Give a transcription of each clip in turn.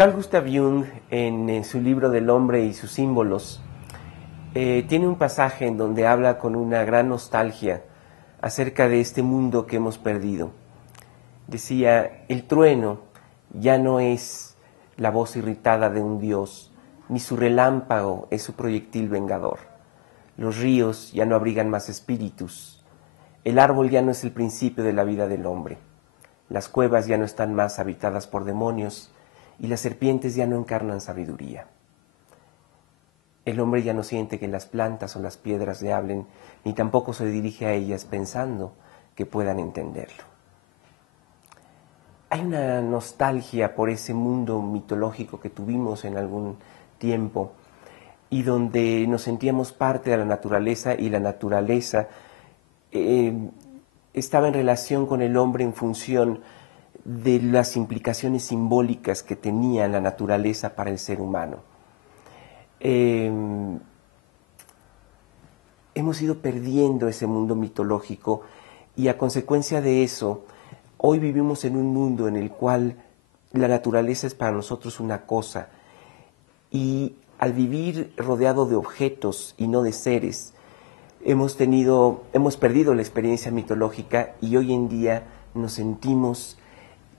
Carl Gustav Jung, en su libro del hombre y sus símbolos, tiene un pasaje en donde habla con una gran nostalgia acerca de este mundo que hemos perdido. Decía, el trueno ya no es la voz irritada de un dios, ni su relámpago es su proyectil vengador. Los ríos ya no abrigan más espíritus. El árbol ya no es el principio de la vida del hombre. Las cuevas ya no están más habitadas por demonios y las serpientes ya no encarnan sabiduría. El hombre ya no siente que las plantas o las piedras le hablen, ni tampoco se dirige a ellas pensando que puedan entenderlo. Hay una nostalgia por ese mundo mitológico que tuvimos en algún tiempo y donde nos sentíamos parte de la naturaleza y la naturaleza estaba en relación con el hombre en función de las implicaciones simbólicas que tenía la naturaleza para el ser humano. Hemos ido perdiendo ese mundo mitológico y a consecuencia de eso, hoy vivimos en un mundo en el cual la naturaleza es para nosotros una cosa y al vivir rodeado de objetos y no de seres, hemos perdido la experiencia mitológica y hoy en día nos sentimos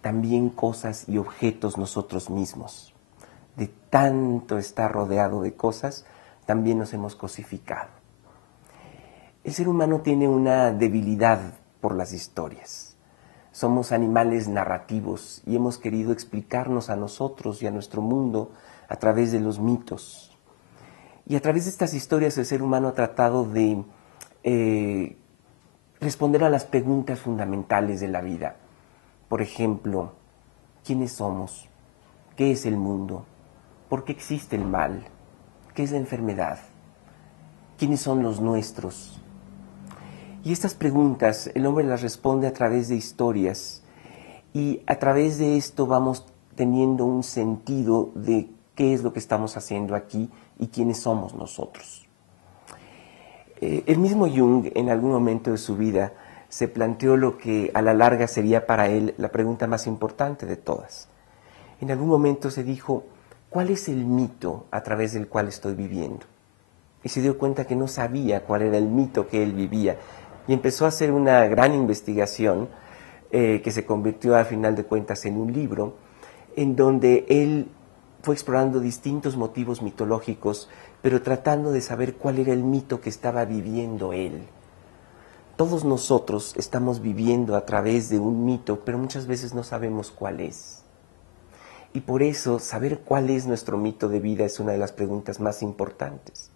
también cosas y objetos nosotros mismos. De tanto estar rodeado de cosas, también nos hemos cosificado. El ser humano tiene una debilidad por las historias. Somos animales narrativos y hemos querido explicarnos a nosotros y a nuestro mundo a través de los mitos. Y a través de estas historias el ser humano ha tratado de responder a las preguntas fundamentales de la vida. Por ejemplo, ¿quiénes somos? ¿Qué es el mundo? ¿Por qué existe el mal? ¿Qué es la enfermedad? ¿Quiénes son los nuestros? Y estas preguntas el hombre las responde a través de historias y a través de esto vamos teniendo un sentido de qué es lo que estamos haciendo aquí y quiénes somos nosotros. El mismo Jung en algún momento de su vida se planteó lo que a la larga sería para él la pregunta más importante de todas. En algún momento se dijo, ¿cuál es el mito a través del cual estoy viviendo? Y se dio cuenta que no sabía cuál era el mito que él vivía. Y empezó a hacer una gran investigación que se convirtió a final de cuentas en un libro, en donde él fue explorando distintos motivos mitológicos, pero tratando de saber cuál era el mito que estaba viviendo él. Todos nosotros estamos viviendo a través de un mito, pero muchas veces no sabemos cuál es. Y por eso, saber cuál es nuestro mito de vida es una de las preguntas más importantes.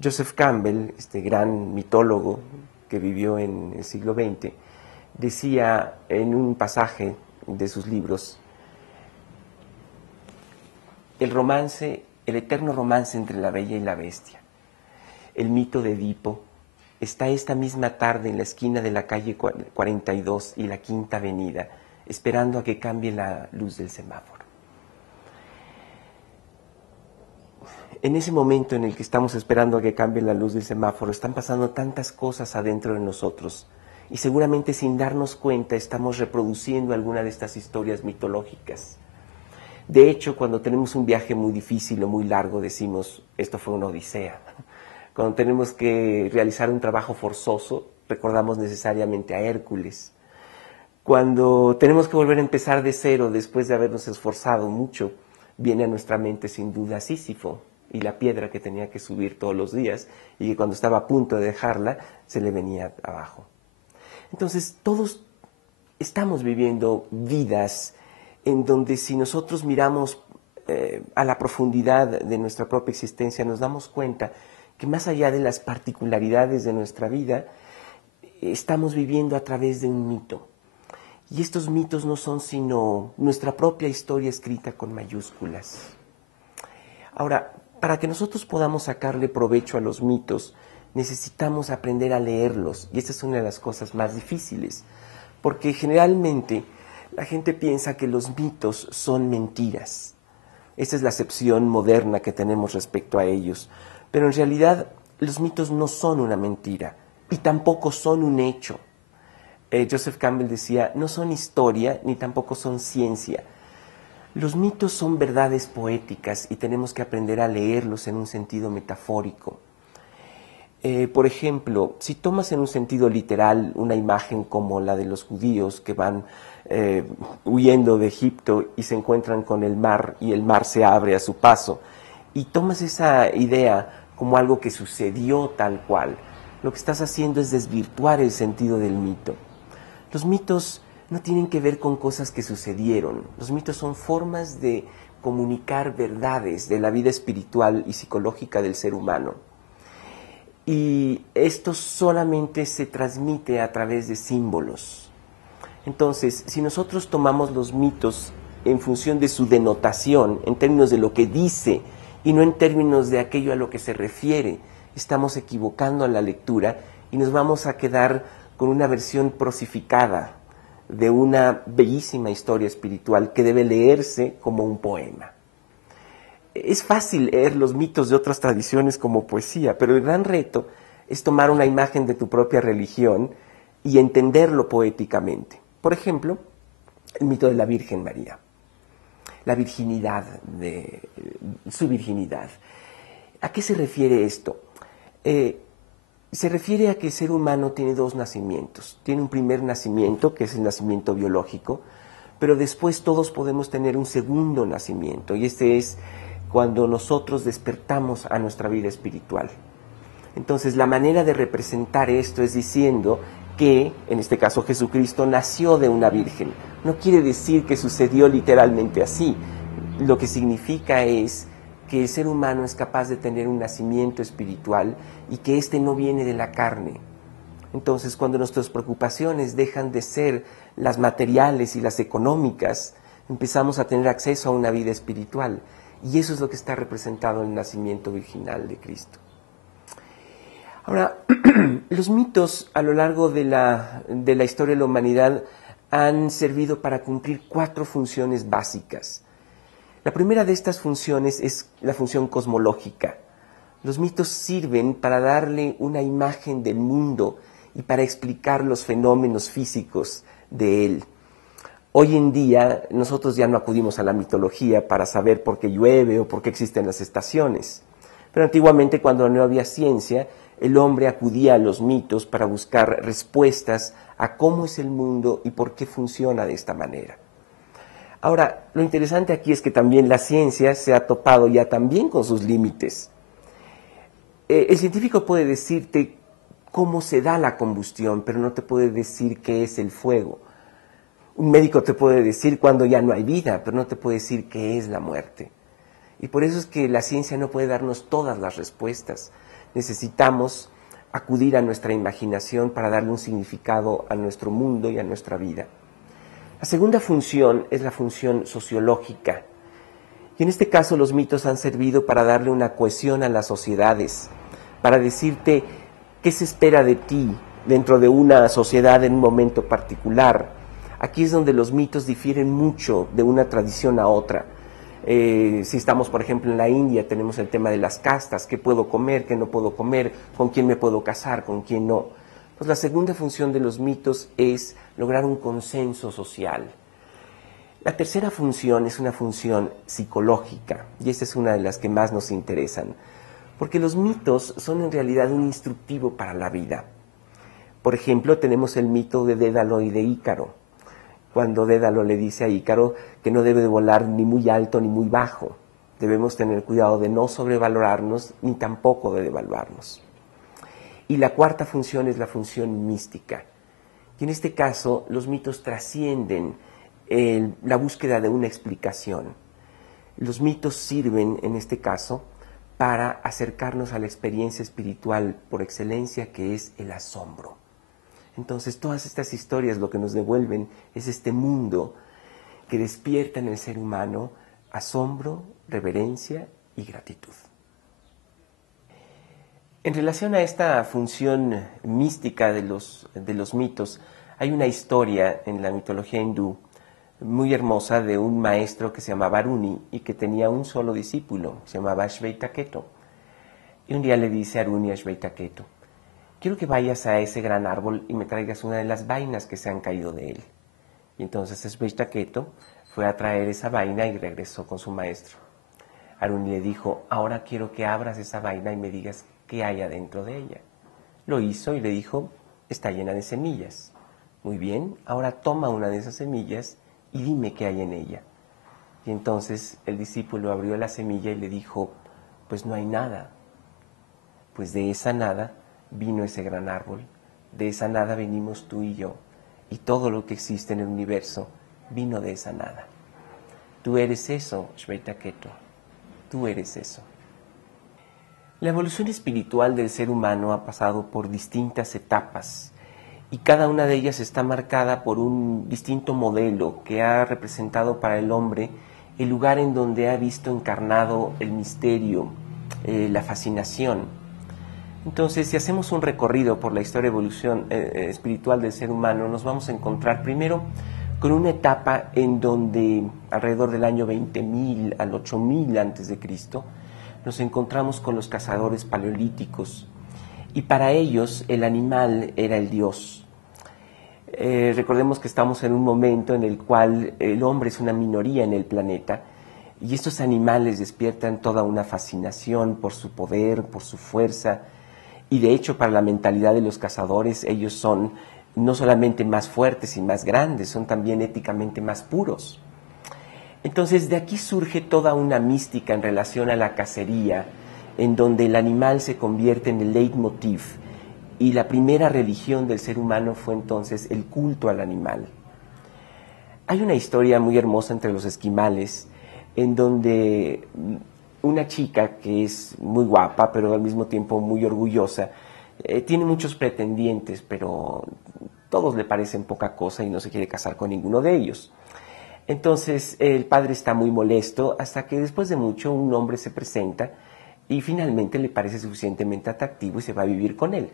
Joseph Campbell, este gran mitólogo que vivió en el siglo XX, decía en un pasaje de sus libros, el eterno romance entre la bella y la bestia, el mito de Edipo, está esta misma tarde en la esquina de la calle 42 y la Quinta Avenida, esperando a que cambie la luz del semáforo. En ese momento en el que estamos esperando a que cambie la luz del semáforo, están pasando tantas cosas adentro de nosotros y seguramente sin darnos cuenta estamos reproduciendo alguna de estas historias mitológicas. De hecho, cuando tenemos un viaje muy difícil o muy largo, decimos, esto fue una odisea. Cuando tenemos que realizar un trabajo forzoso, recordamos necesariamente a Hércules. Cuando tenemos que volver a empezar de cero después de habernos esforzado mucho, viene a nuestra mente sin duda Sísifo y la piedra que tenía que subir todos los días y que cuando estaba a punto de dejarla, se le venía abajo. Entonces, todos estamos viviendo vidas en donde si nosotros miramos a la profundidad de nuestra propia existencia, nos damos cuenta que más allá de las particularidades de nuestra vida, estamos viviendo a través de un mito. Y estos mitos no son sino nuestra propia historia escrita con mayúsculas. Ahora, para que nosotros podamos sacarle provecho a los mitos, necesitamos aprender a leerlos. Y esta es una de las cosas más difíciles, porque generalmente la gente piensa que los mitos son mentiras. Esta es la acepción moderna que tenemos respecto a ellos. Pero en realidad los mitos no son una mentira y tampoco son un hecho. Joseph Campbell decía, no son historia ni tampoco son ciencia. Los mitos son verdades poéticas y tenemos que aprender a leerlos en un sentido metafórico. Por ejemplo, si tomas en un sentido literal una imagen como la de los judíos que van huyendo de Egipto y se encuentran con el mar y el mar se abre a su paso, y tomas esa idea como algo que sucedió tal cual, lo que estás haciendo es desvirtuar el sentido del mito. Los mitos no tienen que ver con cosas que sucedieron. Los mitos son formas de comunicar verdades de la vida espiritual y psicológica del ser humano. Y esto solamente se transmite a través de símbolos. Entonces, si nosotros tomamos los mitos en función de su denotación, en términos de lo que dice y no en términos de aquello a lo que se refiere, estamos equivocando la lectura y nos vamos a quedar con una versión prosificada de una bellísima historia espiritual que debe leerse como un poema. Es fácil leer los mitos de otras tradiciones como poesía, pero el gran reto es tomar una imagen de tu propia religión y entenderlo poéticamente. Por ejemplo, el mito de la Virgen María, la virginidad, su virginidad. ¿A qué se refiere esto? Se refiere a que el ser humano tiene dos nacimientos. Tiene un primer nacimiento, que es el nacimiento biológico, pero después todos podemos tener un segundo nacimiento, y este es cuando nosotros despertamos a nuestra vida espiritual. Entonces, la manera de representar esto es diciendo que, en este caso, Jesucristo nació de una virgen. No quiere decir que sucedió literalmente así. Lo que significa es que el ser humano es capaz de tener un nacimiento espiritual y que éste no viene de la carne. Entonces, cuando nuestras preocupaciones dejan de ser las materiales y las económicas, empezamos a tener acceso a una vida espiritual. Y eso es lo que está representado en el nacimiento virginal de Cristo. Ahora, los mitos a lo largo de la historia de la humanidad han servido para cumplir 4 funciones básicas. La primera de estas funciones es la función cosmológica. Los mitos sirven para darle una imagen del mundo y para explicar los fenómenos físicos de él. Hoy en día nosotros ya no acudimos a la mitología para saber por qué llueve o por qué existen las estaciones. Pero antiguamente, cuando no había ciencia, el hombre acudía a los mitos para buscar respuestas a cómo es el mundo y por qué funciona de esta manera. Ahora, lo interesante aquí es que también la ciencia se ha topado ya también con sus límites. El científico puede decirte cómo se da la combustión, pero no te puede decir qué es el fuego. Un médico te puede decir cuándo ya no hay vida, pero no te puede decir qué es la muerte. Y por eso es que la ciencia no puede darnos todas las respuestas. Necesitamos acudir a nuestra imaginación para darle un significado a nuestro mundo y a nuestra vida. La segunda función es la función sociológica. Y en este caso los mitos han servido para darle una cohesión a las sociedades, para decirte qué se espera de ti dentro de una sociedad en un momento particular. Aquí es donde los mitos difieren mucho de una tradición a otra. Si estamos, por ejemplo, en la India, tenemos el tema de las castas, qué puedo comer, qué no puedo comer, con quién me puedo casar, con quién no. Pues la segunda función de los mitos es lograr un consenso social. La tercera función es una función psicológica, y esta es una de las que más nos interesan, porque los mitos son en realidad un instructivo para la vida. Por ejemplo, tenemos el mito de Dédalo y de Ícaro, cuando Dédalo le dice a Ícaro que no debe de volar ni muy alto ni muy bajo. Debemos tener cuidado de no sobrevalorarnos ni tampoco de devaluarnos. Y la cuarta función es la función mística. Y en este caso, los mitos trascienden la búsqueda de una explicación. Los mitos sirven, en este caso, para acercarnos a la experiencia espiritual por excelencia, que es el asombro. Entonces, todas estas historias lo que nos devuelven es este mundo que despierta en el ser humano asombro, reverencia y gratitud. En relación a esta función mística de los mitos, hay una historia en la mitología hindú muy hermosa de un maestro que se llamaba Aruni y que tenía un solo discípulo, se llamaba Shveitaketu. Y un día le dice Aruni a Shveitaketu: quiero que vayas a ese gran árbol y me traigas una de las vainas que se han caído de él. Y entonces Shveitaketu Fue a traer esa vaina y regresó con su maestro. Aruni le dijo, ahora quiero que abras esa vaina y me digas qué hay adentro de ella. Lo hizo y le dijo, está llena de semillas. Muy bien, ahora toma una de esas semillas y dime qué hay en ella. Y entonces el discípulo abrió la semilla y le dijo, pues no hay nada. Pues de esa nada vino ese gran árbol, de esa nada venimos tú y yo, y todo lo que existe en el universo vino de esa nada. Tú eres eso, Shvetaketu, tú eres eso. La evolución espiritual del ser humano ha pasado por distintas etapas y cada una de ellas está marcada por un distinto modelo que ha representado para el hombre el lugar en donde ha visto encarnado el misterio, la fascinación. Entonces, si hacemos un recorrido por la historia de evolución espiritual del ser humano, nos vamos a encontrar primero con una etapa en donde alrededor del año 20.000 al 8.000 antes de Cristo, nos encontramos con los cazadores paleolíticos y para ellos el animal era el dios. Recordemos que estamos en un momento en el cual el hombre es una minoría en el planeta y estos animales despiertan toda una fascinación por su poder, por su fuerza y de hecho para la mentalidad de los cazadores ellos son no solamente más fuertes y más grandes, son también éticamente más puros. Entonces de aquí surge toda una mística en relación a la cacería, en donde el animal se convierte en el leitmotiv y la primera religión del ser humano fue entonces el culto al animal. Hay una historia muy hermosa entre los esquimales, en donde una chica que es muy guapa, pero al mismo tiempo muy orgullosa, tiene muchos pretendientes, pero todos le parecen poca cosa y no se quiere casar con ninguno de ellos. Entonces el padre está muy molesto hasta que después de mucho un hombre se presenta y finalmente le parece suficientemente atractivo y se va a vivir con él.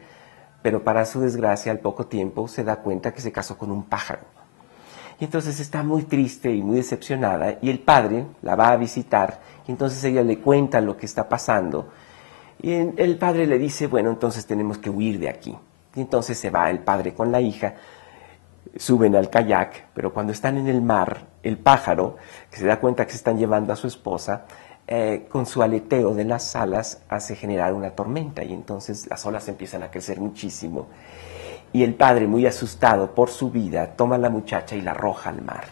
Pero para su desgracia al poco tiempo se da cuenta que se casó con un pájaro. Y entonces está muy triste y muy decepcionada y el padre la va a visitar y entonces ella le cuenta lo que está pasando. Y el padre le dice, bueno, entonces tenemos que huir de aquí. Y entonces se va el padre con la hija, suben al kayak, pero cuando están en el mar, el pájaro, que se da cuenta que se están llevando a su esposa, con su aleteo de las alas hace generar una tormenta y entonces las olas empiezan a crecer muchísimo. Y el padre, muy asustado por su vida, toma a la muchacha y la arroja al mar.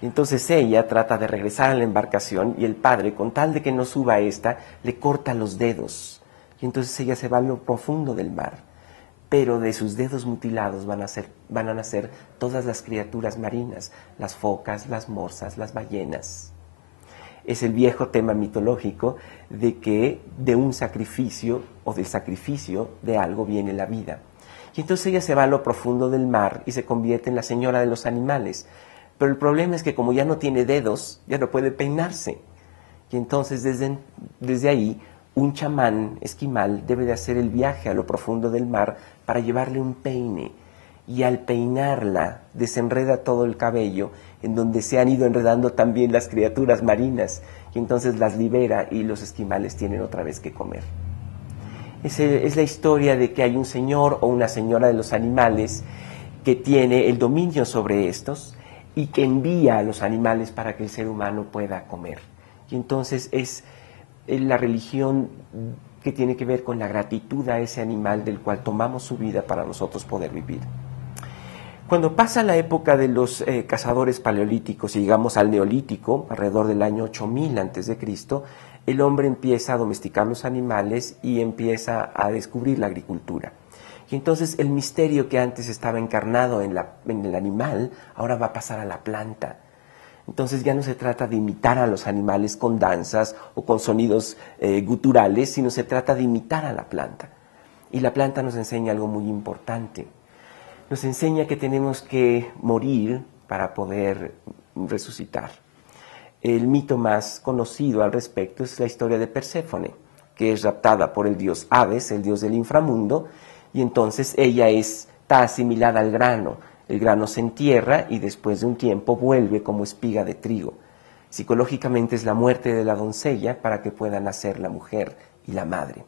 Y entonces ella trata de regresar a la embarcación y el padre, con tal de que no suba a esta, le corta los dedos. Y entonces ella se va a lo profundo del mar. Pero de sus dedos mutilados van a nacer todas las criaturas marinas, las focas, las morsas, las ballenas. Es el viejo tema mitológico de que de un sacrificio o del sacrificio de algo viene la vida. Y entonces ella se va a lo profundo del mar y se convierte en la señora de los animales. Pero el problema es que como ya no tiene dedos, ya no puede peinarse. Y entonces desde ahí un chamán esquimal debe de hacer el viaje a lo profundo del mar para llevarle un peine. Y al peinarla desenreda todo el cabello, en donde se han ido enredando también las criaturas marinas. Y entonces las libera y los esquimales tienen otra vez que comer. Es la historia de que hay un señor o una señora de los animales que tiene el dominio sobre estos y que envía a los animales para que el ser humano pueda comer. Y entonces es la religión que tiene que ver con la gratitud a ese animal del cual tomamos su vida para nosotros poder vivir. Cuando pasa la época de los cazadores paleolíticos y llegamos al neolítico, alrededor del año 8000 a.C., el hombre empieza a domesticar los animales y empieza a descubrir la agricultura. Y entonces el misterio que antes estaba encarnado en el animal, ahora va a pasar a la planta. Entonces ya no se trata de imitar a los animales con danzas o con sonidos guturales, sino se trata de imitar a la planta. Y la planta nos enseña algo muy importante. Nos enseña que tenemos que morir para poder resucitar. El mito más conocido al respecto es la historia de Perséfone, que es raptada por el dios Hades, el dios del inframundo, y entonces ella está asimilada al grano. El grano se entierra y después de un tiempo vuelve como espiga de trigo. Psicológicamente es la muerte de la doncella para que pueda nacer la mujer y la madre.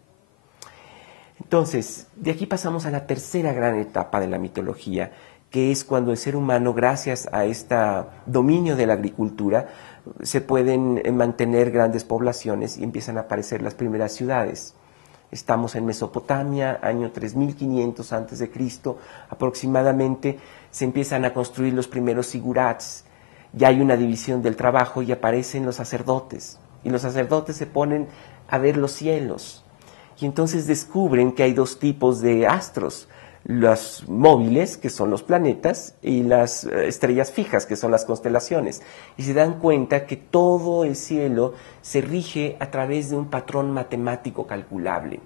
Entonces, de aquí pasamos a la tercera gran etapa de la mitología, que es cuando el ser humano, gracias a este dominio de la agricultura, se pueden mantener grandes poblaciones y empiezan a aparecer las primeras ciudades. Estamos en Mesopotamia, año 3500 a.C., aproximadamente se empiezan a construir los primeros sigurats, ya hay una división del trabajo y aparecen los sacerdotes. Y los sacerdotes se ponen a ver los cielos. Y entonces descubren que hay dos tipos de astros, los móviles, que son los planetas, y las estrellas fijas, que son las constelaciones. Y se dan cuenta que todo el cielo se rige a través de un patrón matemático calculable.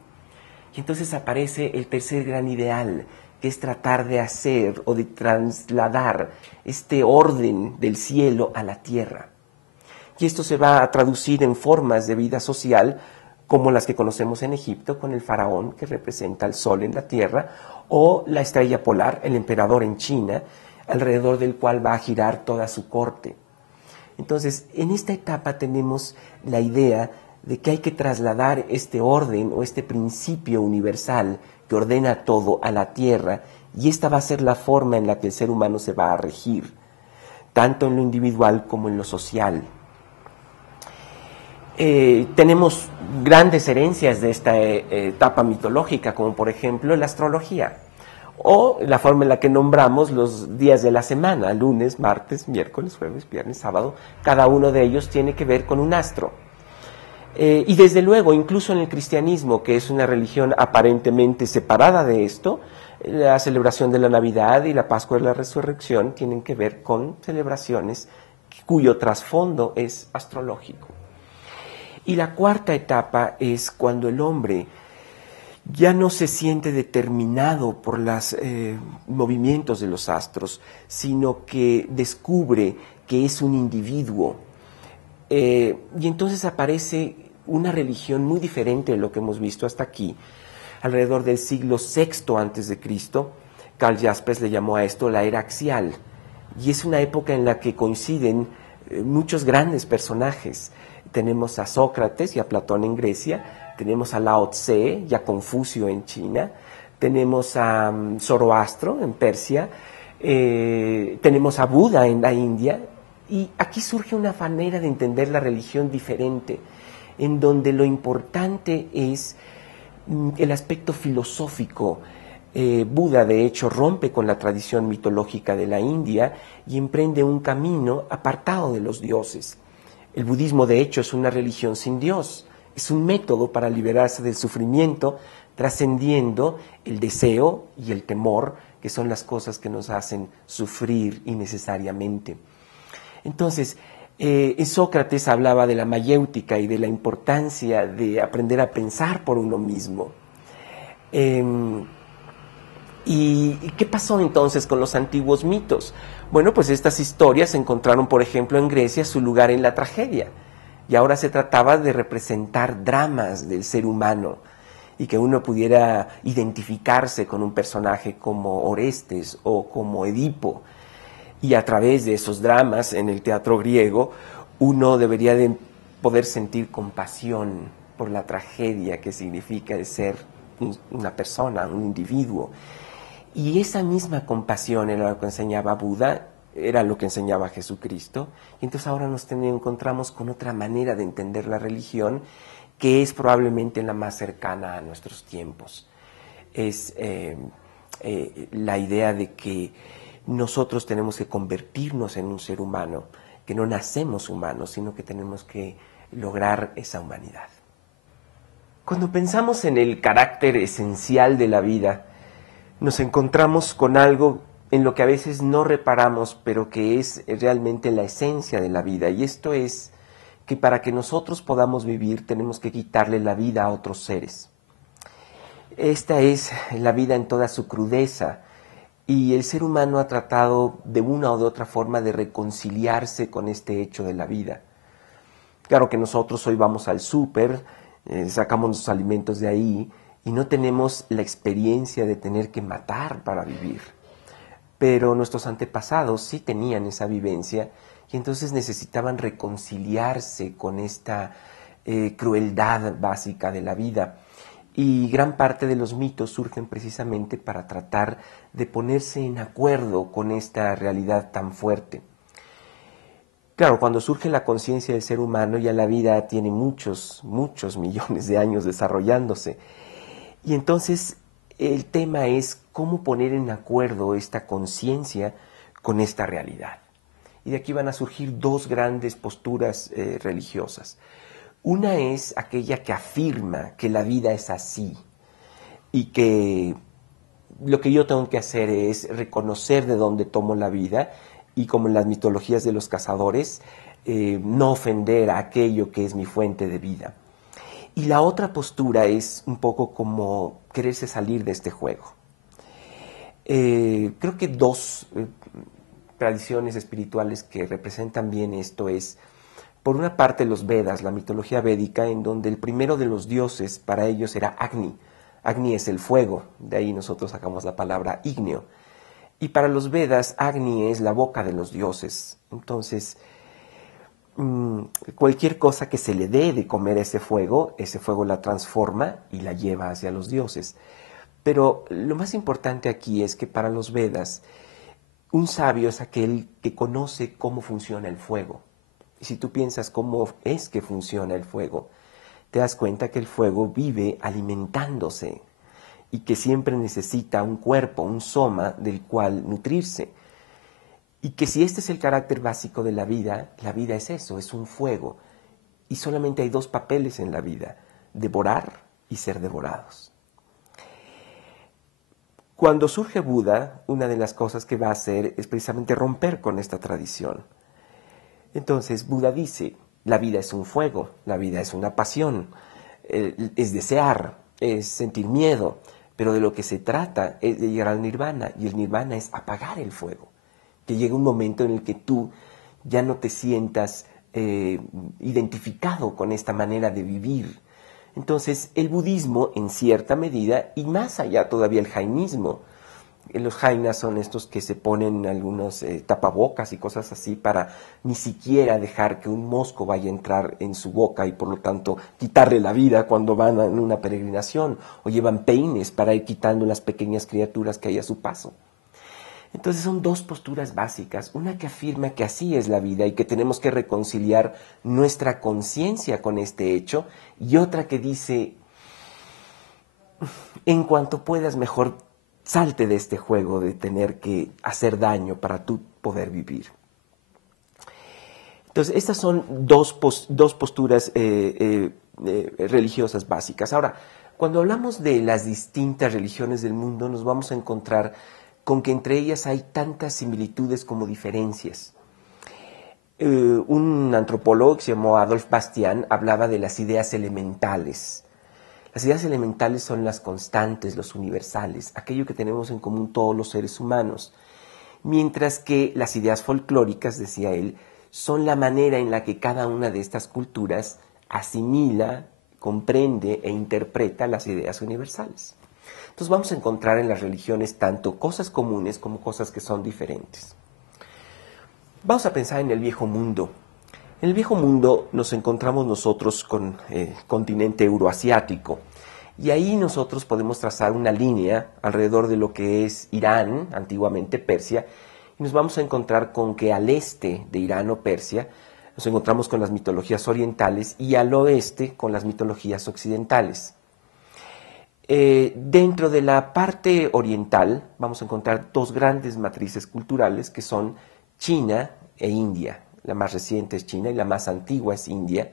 Y entonces aparece el tercer gran ideal, que es tratar de hacer o de trasladar este orden del cielo a la tierra. Y esto se va a traducir en formas de vida social como las que conocemos en Egipto, con el faraón que representa el sol en la tierra, o la estrella polar, el emperador en China, alrededor del cual va a girar toda su corte. Entonces, en esta etapa tenemos la idea de que hay que trasladar este orden o este principio universal que ordena todo a la tierra, y esta va a ser la forma en la que el ser humano se va a regir, tanto en lo individual como en lo social. Tenemos grandes herencias de esta etapa mitológica, como por ejemplo la astrología, o la forma en la que nombramos los días de la semana: lunes, martes, miércoles, jueves, viernes, sábado. Cada uno de ellos tiene que ver con un astro. Y desde luego, incluso en el cristianismo, que es una religión aparentemente separada de esto, la celebración de la Navidad y la Pascua de la Resurrección tienen que ver con celebraciones cuyo trasfondo es astrológico. Y la cuarta etapa es cuando el hombre ya no se siente determinado por los movimientos de los astros, sino que descubre que es un individuo. Y entonces aparece una religión muy diferente de lo que hemos visto hasta aquí. Alrededor del siglo VI a.C., Karl Jaspers le llamó a esto la era axial. Y es una época en la que coinciden muchos grandes personajes. Tenemos a Sócrates y a Platón en Grecia, tenemos a Lao Tse y a Confucio en China, tenemos a Zoroastro en Persia, tenemos a Buda en la India, y aquí surge una manera de entender la religión diferente, en donde lo importante es el aspecto filosófico. Buda, de hecho, rompe con la tradición mitológica de la India y emprende un camino apartado de los dioses. El budismo, de hecho, es una religión sin Dios, es un método para liberarse del sufrimiento, trascendiendo el deseo y el temor, que son las cosas que nos hacen sufrir innecesariamente. Entonces, Sócrates hablaba de la mayéutica y de la importancia de aprender a pensar por uno mismo. ¿Y qué pasó entonces con los antiguos mitos? Bueno, pues estas historias encontraron, por ejemplo, en Grecia su lugar en la tragedia. Y ahora se trataba de representar dramas del ser humano y que uno pudiera identificarse con un personaje como Orestes o como Edipo. Y a través de esos dramas en el teatro griego, uno debería de poder sentir compasión por la tragedia que significa el ser una persona, un individuo. Y esa misma compasión era lo que enseñaba Buda, era lo que enseñaba Jesucristo. Y entonces ahora nos encontramos con otra manera de entender la religión, que es probablemente la más cercana a nuestros tiempos. Es la idea de que nosotros tenemos que convertirnos en un ser humano, que no nacemos humanos, sino que tenemos que lograr esa humanidad. Cuando pensamos en el carácter esencial de la vida, nos encontramos con algo en lo que a veces no reparamos, pero que es realmente la esencia de la vida. Y esto es que para que nosotros podamos vivir tenemos que quitarle la vida a otros seres. Esta es la vida en toda su crudeza, y el ser humano ha tratado de una o de otra forma de reconciliarse con este hecho de la vida. Claro que nosotros hoy vamos al súper, sacamos los alimentos de ahí, y no tenemos la experiencia de tener que matar para vivir. Pero nuestros antepasados sí tenían esa vivencia y entonces necesitaban reconciliarse con esta crueldad básica de la vida. Y gran parte de los mitos surgen precisamente para tratar de ponerse en acuerdo con esta realidad tan fuerte. Claro, cuando surge la conciencia del ser humano, ya la vida tiene muchos millones de años desarrollándose. Y entonces el tema es cómo poner en acuerdo esta conciencia con esta realidad. Y de aquí van a surgir dos grandes posturas religiosas. Una es aquella que afirma que la vida es así y que lo que yo tengo que hacer es reconocer de dónde tomo la vida y, como en las mitologías de los cazadores, no ofender a aquello que es mi fuente de vida. Y la otra postura es un poco como quererse salir de este juego. Creo que dos tradiciones espirituales que representan bien esto es, por una parte, los Vedas, la mitología védica, en donde el primero de los dioses para ellos era Agni. Agni es el fuego, de ahí nosotros sacamos la palabra ígneo. Y para los Vedas, Agni es la boca de los dioses. Entonces, cualquier cosa que se le dé de comer a ese fuego la transforma y la lleva hacia los dioses. Pero lo más importante aquí es que para los Vedas, un sabio es aquel que conoce cómo funciona el fuego. Y si tú piensas cómo es que funciona el fuego, te das cuenta que el fuego vive alimentándose y que siempre necesita un cuerpo, un soma del cual nutrirse. Y que si este es el carácter básico de la vida es eso, es un fuego. Y solamente hay dos papeles en la vida: devorar y ser devorados. Cuando surge Buda, una de las cosas que va a hacer es precisamente romper con esta tradición. Entonces Buda dice, la vida es un fuego, la vida es una pasión, es desear, es sentir miedo, pero de lo que se trata es de llegar al nirvana, y el nirvana es apagar el fuego. Que llegue un momento en el que tú ya no te sientas identificado con esta manera de vivir. Entonces, el budismo, en cierta medida, y más allá todavía el jainismo, los jainas son estos que se ponen algunos tapabocas y cosas así para ni siquiera dejar que un mosco vaya a entrar en su boca y por lo tanto quitarle la vida cuando van en una peregrinación, o llevan peines para ir quitando las pequeñas criaturas que hay a su paso. Entonces son dos posturas básicas, una que afirma que así es la vida y que tenemos que reconciliar nuestra conciencia con este hecho, y otra que dice, en cuanto puedas, mejor salte de este juego de tener que hacer daño para tú poder vivir. Entonces estas son dos posturas religiosas básicas. Ahora, cuando hablamos de las distintas religiones del mundo, nos vamos a encontrar con que entre ellas hay tantas similitudes como diferencias. Un antropólogo que se llamó Adolphe Bastien hablaba de las ideas elementales. Las ideas elementales son las constantes, los universales, aquello que tenemos en común todos los seres humanos. Mientras que las ideas folclóricas, decía él, son la manera en la que cada una de estas culturas asimila, comprende e interpreta las ideas universales. Entonces vamos a encontrar en las religiones tanto cosas comunes como cosas que son diferentes. Vamos a pensar en el viejo mundo. En el viejo mundo nos encontramos nosotros con el continente euroasiático, y ahí nosotros podemos trazar una línea alrededor de lo que es Irán, antiguamente Persia, y nos vamos a encontrar con que al este de Irán o Persia nos encontramos con las mitologías orientales y al oeste con las mitologías occidentales. Dentro de la parte oriental vamos a encontrar dos grandes matrices culturales que son China e India. La más reciente es China y la más antigua es India.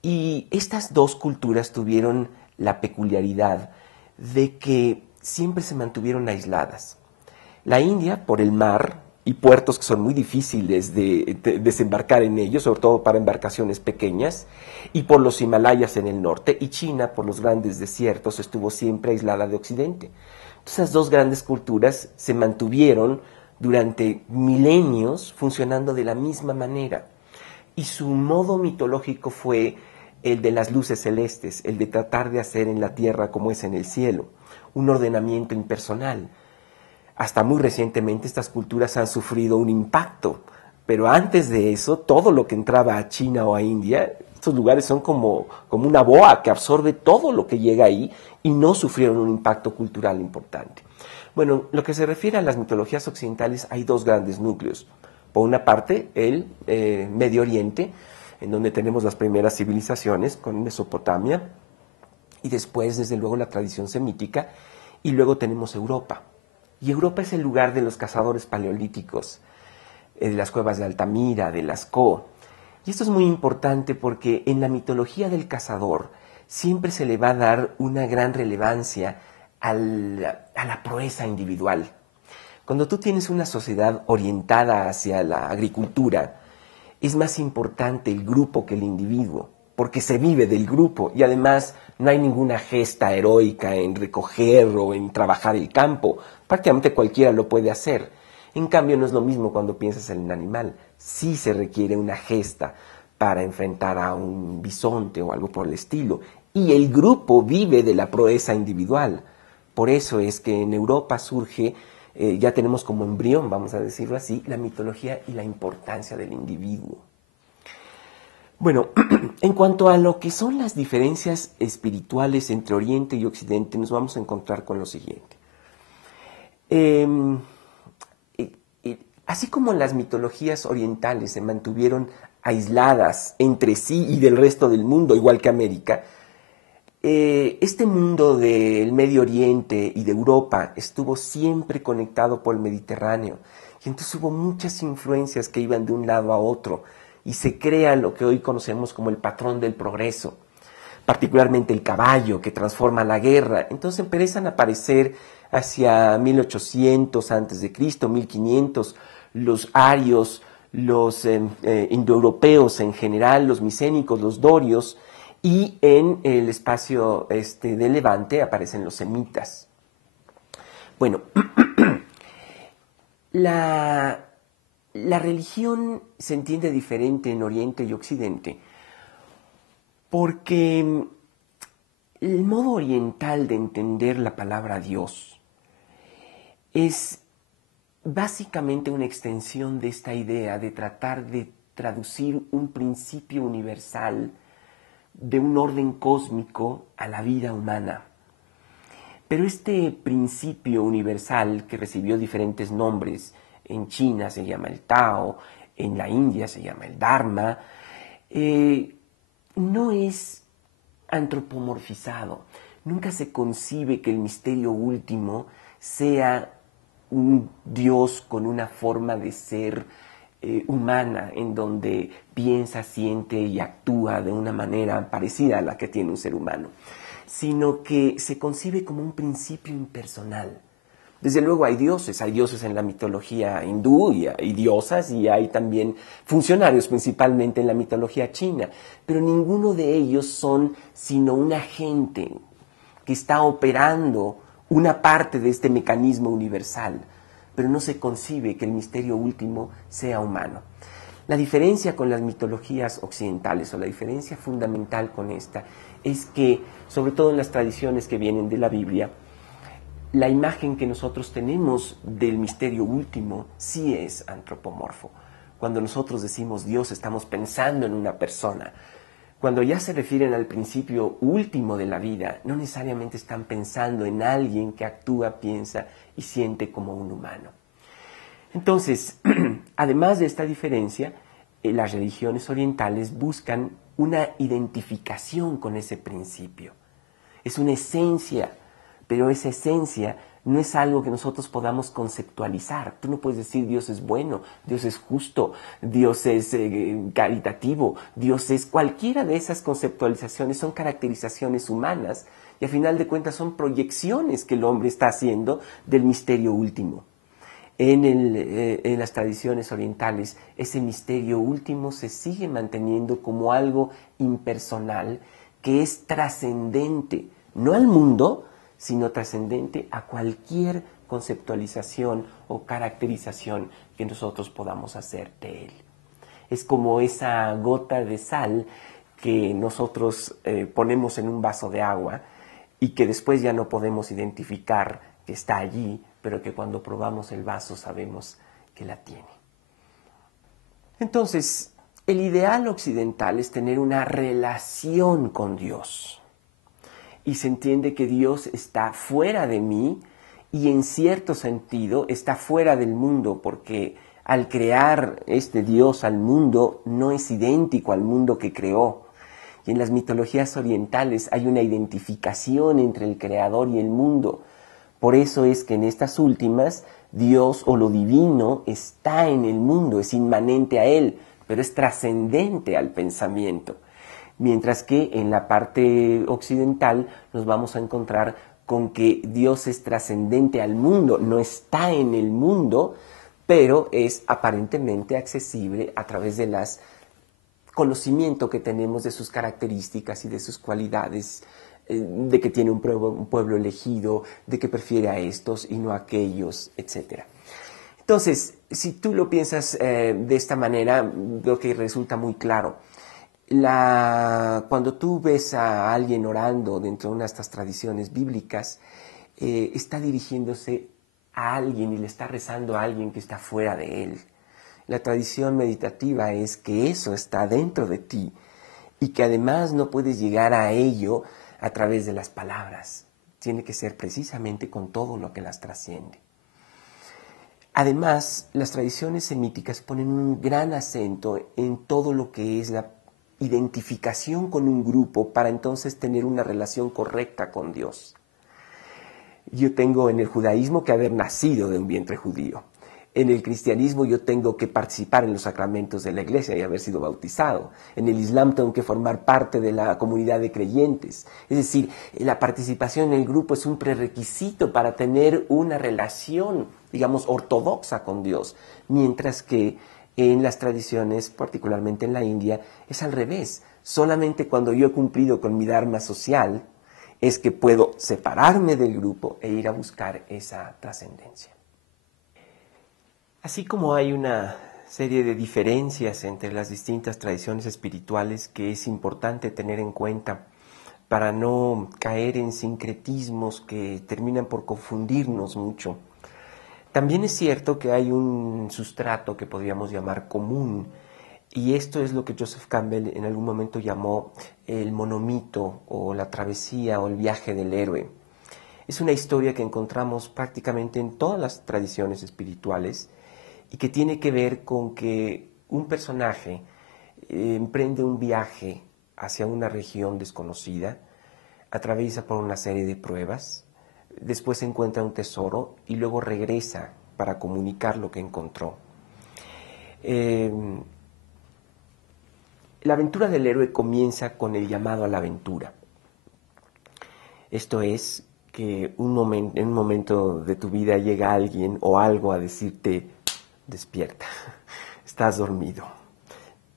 Y estas dos culturas tuvieron la peculiaridad de que siempre se mantuvieron aisladas. La India, por el mar y puertos que son muy difíciles de desembarcar en ellos, sobre todo para embarcaciones pequeñas, y por los Himalayas en el norte, y China, por los grandes desiertos, estuvo siempre aislada de Occidente. Entonces, esas dos grandes culturas se mantuvieron durante milenios funcionando de la misma manera. Y su modo mitológico fue el de las luces celestes, el de tratar de hacer en la tierra como es en el cielo, un ordenamiento impersonal. Hasta muy recientemente estas culturas han sufrido un impacto, pero antes de eso todo lo que entraba a China o a India Estos lugares son como una boa que absorbe todo lo que llega ahí y no sufrieron un impacto cultural importante. Bueno, lo que se refiere a las mitologías occidentales, hay dos grandes núcleos. Por una parte, el Medio Oriente, en donde tenemos las primeras civilizaciones con Mesopotamia, y después, desde luego, la tradición semítica, y luego tenemos Europa. Y Europa es el lugar de los cazadores paleolíticos, de las cuevas de Altamira, de Lascaux. Y esto es muy importante porque en la mitología del cazador siempre se le va a dar una gran relevancia a la proeza individual. Cuando tú tienes una sociedad orientada hacia la agricultura, es más importante el grupo que el individuo, porque se vive del grupo y además no hay ninguna gesta heroica en recoger o en trabajar el campo. Prácticamente cualquiera lo puede hacer. En cambio, no es lo mismo cuando piensas en un animal. Sí se requiere una gesta para enfrentar a un bisonte o algo por el estilo. Y el grupo vive de la proeza individual. Por eso es que en Europa surge, ya tenemos como embrión, vamos a decirlo así, la mitología y la importancia del individuo. Bueno, en cuanto a lo que son las diferencias espirituales entre Oriente y Occidente, nos vamos a encontrar con lo siguiente. Así como las mitologías orientales se mantuvieron aisladas entre sí y del resto del mundo, igual que América, este mundo del Medio Oriente y de Europa estuvo siempre conectado por el Mediterráneo. Y entonces hubo muchas influencias que iban de un lado a otro. Y se crea lo que hoy conocemos como el patrón del progreso. Particularmente el caballo que transforma la guerra. Entonces empiezan a aparecer hacia 1800 a.C., 1500, los arios, los indoeuropeos en general, los micénicos, los dorios, y en el espacio de Levante aparecen los semitas. Bueno, la religión se entiende diferente en Oriente y Occidente porque el modo oriental de entender la palabra Dios es básicamente una extensión de esta idea de tratar de traducir un principio universal de un orden cósmico a la vida humana. Pero este principio universal, que recibió diferentes nombres, en China se llama el Tao, en la India se llama el Dharma, no es antropomorfizado. Nunca se concibe que el misterio último sea un Dios con una forma de ser humana, en donde piensa, siente y actúa de una manera parecida a la que tiene un ser humano, sino que se concibe como un principio impersonal. Desde luego hay dioses en la mitología hindú y hay diosas y hay también funcionarios principalmente en la mitología china, pero ninguno de ellos son sino un agente que está operando una parte de este mecanismo universal, pero no se concibe que el misterio último sea humano. La diferencia con las mitologías occidentales, o la diferencia fundamental con esta, es que, sobre todo en las tradiciones que vienen de la Biblia, la imagen que nosotros tenemos del misterio último sí es antropomorfo. Cuando nosotros decimos Dios, estamos pensando en una persona. Cuando ya se refieren al principio último de la vida, no necesariamente están pensando en alguien que actúa, piensa y siente como un humano. Entonces, además de esta diferencia, las religiones orientales buscan una identificación con ese principio. Es una esencia, pero esa esencia no es algo que nosotros podamos conceptualizar. Tú no puedes decir Dios es bueno, Dios es justo, Dios es caritativo, Dios es... Cualquiera de esas conceptualizaciones son caracterizaciones humanas y a final de cuentas son proyecciones que el hombre está haciendo del misterio último. En las tradiciones orientales, ese misterio último se sigue manteniendo como algo impersonal que es trascendente, no al mundo, sino trascendente a cualquier conceptualización o caracterización que nosotros podamos hacer de él. Es como esa gota de sal que nosotros ponemos en un vaso de agua y que después ya no podemos identificar que está allí, pero que cuando probamos el vaso sabemos que la tiene. Entonces, El ideal occidental es tener una relación con Dios. Y se entiende que Dios está fuera de mí y en cierto sentido está fuera del mundo, porque al crear este Dios al mundo no es idéntico al mundo que creó. Y en las mitologías orientales hay una identificación entre el creador y el mundo. Por eso es que en estas últimas Dios o lo divino está en el mundo, es inmanente a él, pero es trascendente al pensamiento. Mientras que en la parte occidental nos vamos a encontrar con que Dios es trascendente al mundo, no está en el mundo, pero es aparentemente accesible a través de las conocimiento que tenemos de sus características y de sus cualidades, de que tiene un pueblo elegido, de que prefiere a estos y no a aquellos, etc. Entonces, si tú lo piensas de esta manera, veo que resulta muy claro. Cuando tú ves a alguien orando dentro de una de estas tradiciones bíblicas, está dirigiéndose a alguien y le está rezando a alguien que está fuera de él. La tradición meditativa es que eso está dentro de ti y que además no puedes llegar a ello a través de las palabras. Tiene que ser precisamente con todo lo que las trasciende. Además, las tradiciones semíticas ponen un gran acento en todo lo que es la identificación con un grupo para entonces tener una relación correcta con Dios. Yo tengo en el judaísmo que haber nacido de un vientre judío. En el cristianismo yo tengo que participar en los sacramentos de la iglesia y haber sido bautizado. En el islam tengo que formar parte de la comunidad de creyentes. Es decir, la participación en el grupo es un prerequisito para tener una relación, digamos, ortodoxa con Dios. Mientras que en las tradiciones, particularmente en la India, es al revés. Solamente cuando yo he cumplido con mi dharma social es que puedo separarme del grupo e ir a buscar esa trascendencia. Así como hay una serie de diferencias entre las distintas tradiciones espirituales que es importante tener en cuenta para no caer en sincretismos que terminan por confundirnos mucho, también es cierto que hay un sustrato que podríamos llamar común, y esto es lo que Joseph Campbell en algún momento llamó el monomito o la travesía o el viaje del héroe. Es una historia que encontramos prácticamente en todas las tradiciones espirituales y que tiene que ver con que un personaje emprende un viaje hacia una región desconocida, atraviesa por una serie de pruebas, después encuentra un tesoro y luego regresa para comunicar lo que encontró. La aventura del héroe comienza con el llamado a la aventura. Esto es que en un momento de tu vida llega alguien o algo a decirte: despierta, estás dormido.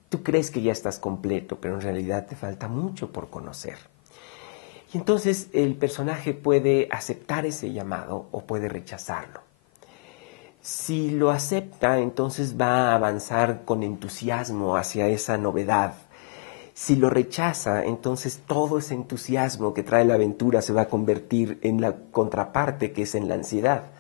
Tú crees que ya estás completo, pero en realidad te falta mucho por conocer. Y entonces el personaje puede aceptar ese llamado o puede rechazarlo. Si lo acepta, entonces va a avanzar con entusiasmo hacia esa novedad. Si lo rechaza, entonces todo ese entusiasmo que trae la aventura se va a convertir en la contraparte, que es en la ansiedad.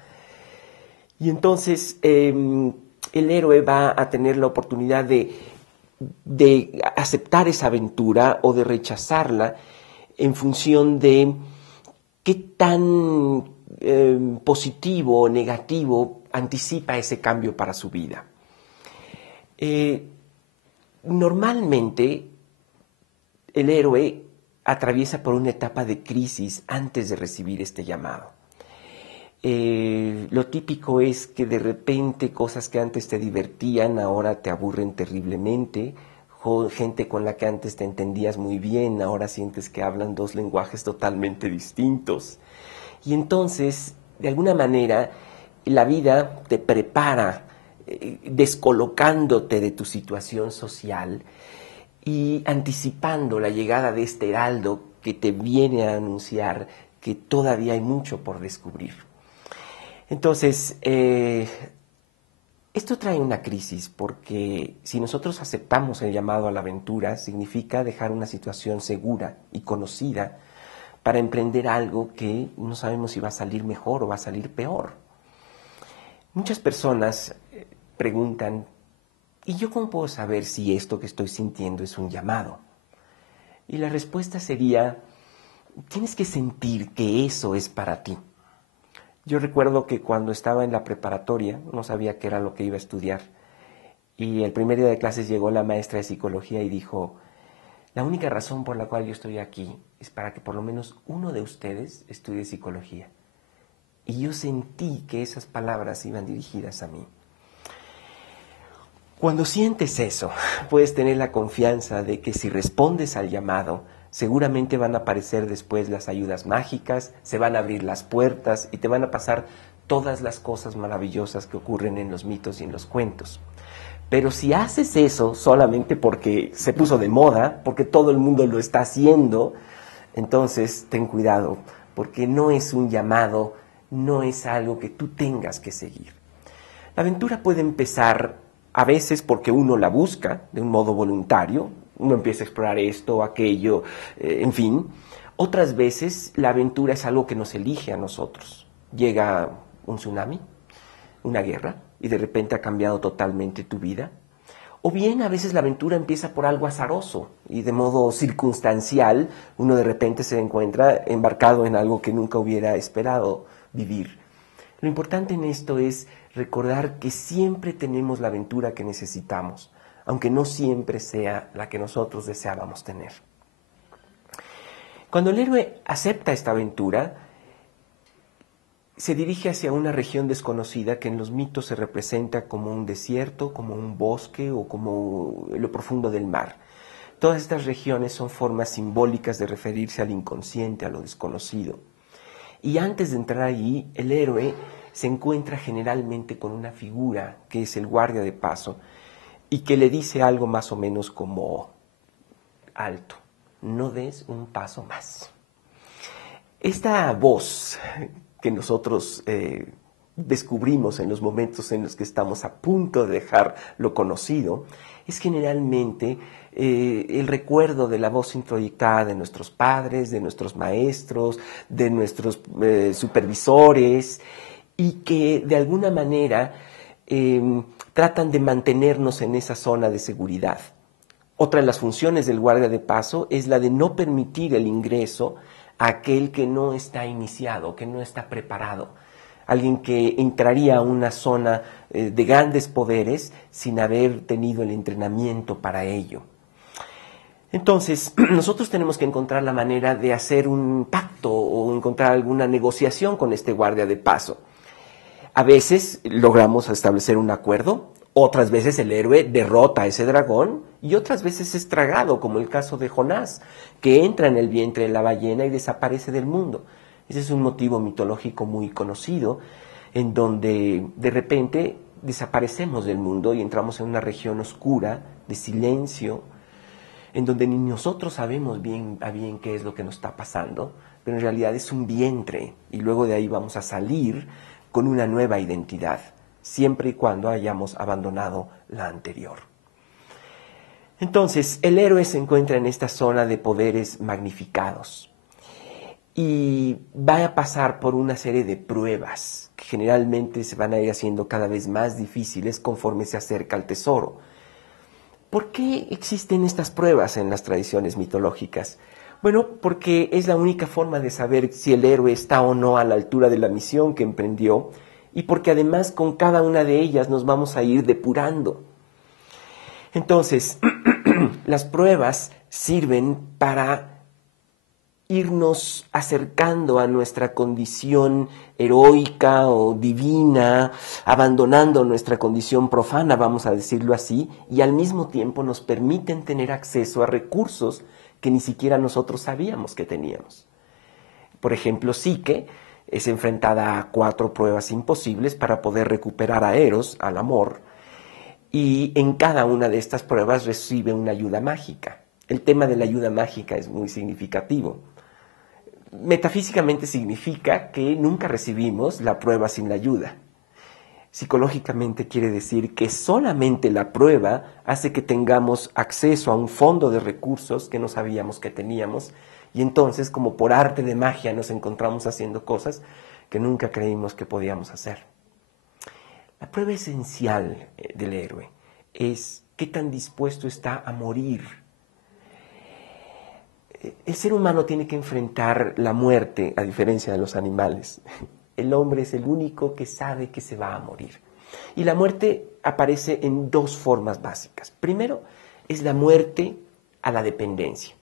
Y entonces el héroe va a tener la oportunidad de aceptar esa aventura o de rechazarla en función de qué tan positivo o negativo anticipa ese cambio para su vida. Normalmente el héroe atraviesa por una etapa de crisis antes de recibir este llamado. Lo típico es que de repente cosas que antes te divertían ahora te aburren terriblemente. Gente con la que antes te entendías muy bien, ahora sientes que hablan dos lenguajes totalmente distintos. Y entonces, de alguna manera, la vida te prepara, descolocándote de tu situación social y anticipando la llegada de este heraldo que te viene a anunciar que todavía hay mucho por descubrir. Entonces, esto trae una crisis porque si nosotros aceptamos el llamado a la aventura, significa dejar una situación segura y conocida para emprender algo que no sabemos si va a salir mejor o va a salir peor. Muchas personas preguntan, ¿y yo cómo puedo saber si esto que estoy sintiendo es un llamado? Y la respuesta sería, tienes que sentir que eso es para ti. Yo recuerdo que cuando estaba en la preparatoria, no sabía qué era lo que iba a estudiar, y el primer día de clases llegó la maestra de psicología y dijo, la única razón por la cual yo estoy aquí es para que por lo menos uno de ustedes estudie psicología. Y yo sentí que esas palabras iban dirigidas a mí. Cuando sientes eso, puedes tener la confianza de que si respondes al llamado, seguramente van a aparecer después las ayudas mágicas, se van a abrir las puertas y te van a pasar todas las cosas maravillosas que ocurren en los mitos y en los cuentos. Pero si haces eso solamente porque se puso de moda, porque todo el mundo lo está haciendo, entonces ten cuidado, porque no es un llamado, no es algo que tú tengas que seguir. La aventura puede empezar a veces porque uno la busca de un modo voluntario, uno empieza a explorar esto, aquello, en fin. Otras veces la aventura es algo que nos elige a nosotros. Llega un tsunami, una guerra, y de repente ha cambiado totalmente tu vida. O bien a veces la aventura empieza por algo azaroso y de modo circunstancial uno de repente se encuentra embarcado en algo que nunca hubiera esperado vivir. Lo importante en esto es recordar que siempre tenemos la aventura que necesitamos, aunque no siempre sea la que nosotros deseábamos tener. Cuando el héroe acepta esta aventura, se dirige hacia una región desconocida que en los mitos se representa como un desierto, como un bosque o como lo profundo del mar. Todas estas regiones son formas simbólicas de referirse al inconsciente, a lo desconocido. Y antes de entrar allí, el héroe se encuentra generalmente con una figura que es el guardia de paso y que le dice algo más o menos como, alto, no des un paso más. Esta voz que nosotros descubrimos en los momentos en los que estamos a punto de dejar lo conocido, es generalmente el recuerdo de la voz introyectada de nuestros padres, de nuestros maestros, de nuestros supervisores, y que de alguna manera tratan de mantenernos en esa zona de seguridad. Otra de las funciones del guardia de paso es la de no permitir el ingreso a aquel que no está iniciado, que no está preparado. Alguien que entraría a una zona de grandes poderes sin haber tenido el entrenamiento para ello. Entonces, nosotros tenemos que encontrar la manera de hacer un pacto o encontrar alguna negociación con este guardia de paso. A veces logramos establecer un acuerdo, otras veces el héroe derrota a ese dragón y otras veces es tragado, como el caso de Jonás, que entra en el vientre de la ballena y desaparece del mundo. Ese es un motivo mitológico muy conocido, en donde de repente desaparecemos del mundo y entramos en una región oscura, de silencio, en donde ni nosotros sabemos bien a bien qué es lo que nos está pasando, pero en realidad es un vientre y luego de ahí vamos a salir con una nueva identidad, siempre y cuando hayamos abandonado la anterior. Entonces, el héroe se encuentra en esta zona de poderes magnificados y va a pasar por una serie de pruebas que generalmente se van a ir haciendo cada vez más difíciles conforme se acerca al tesoro. ¿Por qué existen estas pruebas en las tradiciones mitológicas? Bueno, porque es la única forma de saber si el héroe está o no a la altura de la misión que emprendió y porque además con cada una de ellas nos vamos a ir depurando. Entonces, las pruebas sirven para irnos acercando a nuestra condición heroica o divina, abandonando nuestra condición profana, vamos a decirlo así, y al mismo tiempo nos permiten tener acceso a recursos que ni siquiera nosotros sabíamos que teníamos. Por ejemplo, Psique es enfrentada a 4 pruebas imposibles para poder recuperar a Eros, al amor, y en cada una de estas pruebas recibe una ayuda mágica. El tema de la ayuda mágica es muy significativo. Metafísicamente significa que nunca recibimos la prueba sin la ayuda. Psicológicamente quiere decir que solamente la prueba hace que tengamos acceso a un fondo de recursos que no sabíamos que teníamos y entonces, como por arte de magia, nos encontramos haciendo cosas que nunca creímos que podíamos hacer. La prueba esencial del héroe es qué tan dispuesto está a morir. El ser humano tiene que enfrentar la muerte, a diferencia de los animales. El hombre es el único que sabe que se va a morir. Y la muerte aparece en dos formas básicas. Primero, es la muerte a la dependencia.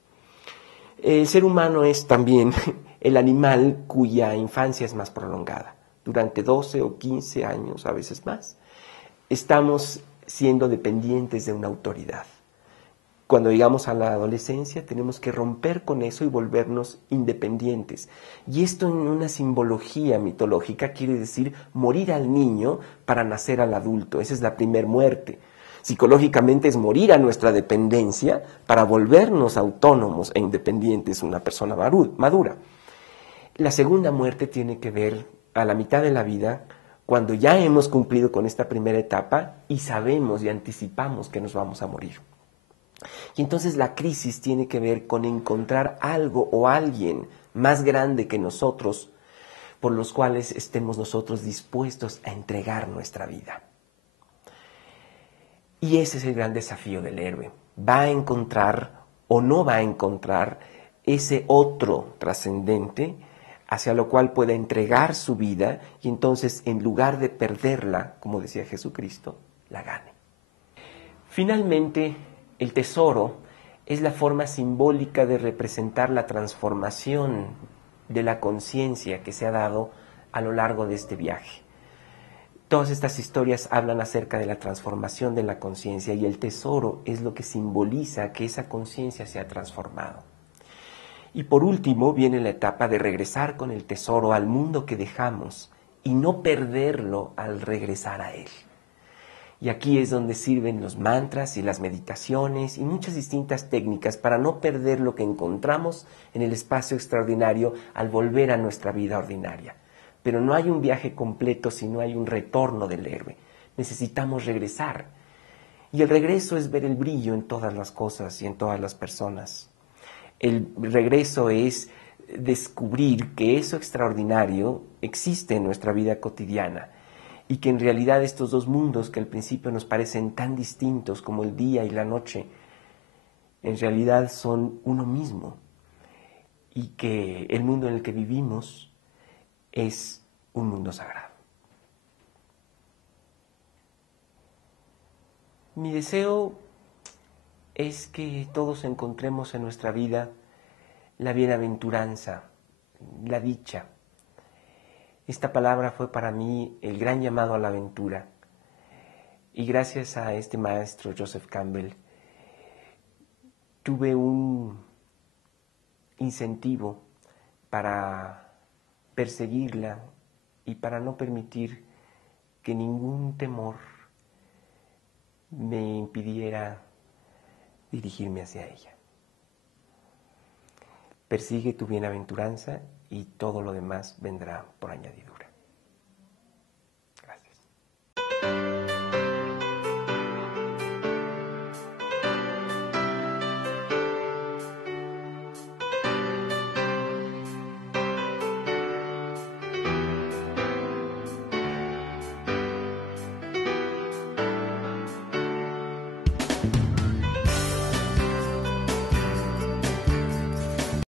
El ser humano es también el animal cuya infancia es más prolongada. Durante 12 o 15 años, a veces más, estamos siendo dependientes de una autoridad. Cuando llegamos a la adolescencia tenemos que romper con eso y volvernos independientes. Y esto en una simbología mitológica quiere decir morir al niño para nacer al adulto. Esa es la primer muerte. Psicológicamente es morir a nuestra dependencia para volvernos autónomos e independientes, una persona madura. La segunda muerte tiene que ver a la mitad de la vida, cuando ya hemos cumplido con esta primera etapa y sabemos y anticipamos que nos vamos a morir. Y entonces la crisis tiene que ver con encontrar algo o alguien más grande que nosotros, por los cuales estemos nosotros dispuestos a entregar nuestra vida. Y ese es el gran desafío del héroe. ¿Va a encontrar o no va a encontrar ese otro trascendente hacia lo cual pueda entregar su vida y entonces, en lugar de perderla, como decía Jesucristo, la gane? Finalmente, el tesoro es la forma simbólica de representar la transformación de la conciencia que se ha dado a lo largo de este viaje. Todas estas historias hablan acerca de la transformación de la conciencia y el tesoro es lo que simboliza que esa conciencia se ha transformado. Y por último viene la etapa de regresar con el tesoro al mundo que dejamos y no perderlo al regresar a él. Y aquí es donde sirven los mantras y las meditaciones y muchas distintas técnicas para no perder lo que encontramos en el espacio extraordinario al volver a nuestra vida ordinaria. Pero no hay un viaje completo si no hay un retorno del héroe. Necesitamos regresar. Y el regreso es ver el brillo en todas las cosas y en todas las personas. El regreso es descubrir que eso extraordinario existe en nuestra vida cotidiana y que en realidad estos dos mundos que al principio nos parecen tan distintos como el día y la noche, en realidad son uno mismo y que el mundo en el que vivimos es un mundo sagrado. Mi deseo es que todos encontremos en nuestra vida la bienaventuranza, la dicha. Esta palabra fue para mí el gran llamado a la aventura. Y gracias a este maestro, Joseph Campbell, tuve un incentivo para perseguirla y para no permitir que ningún temor me impidiera dirigirme hacia ella. Persigue tu bienaventuranza y todo lo demás vendrá por añadidura.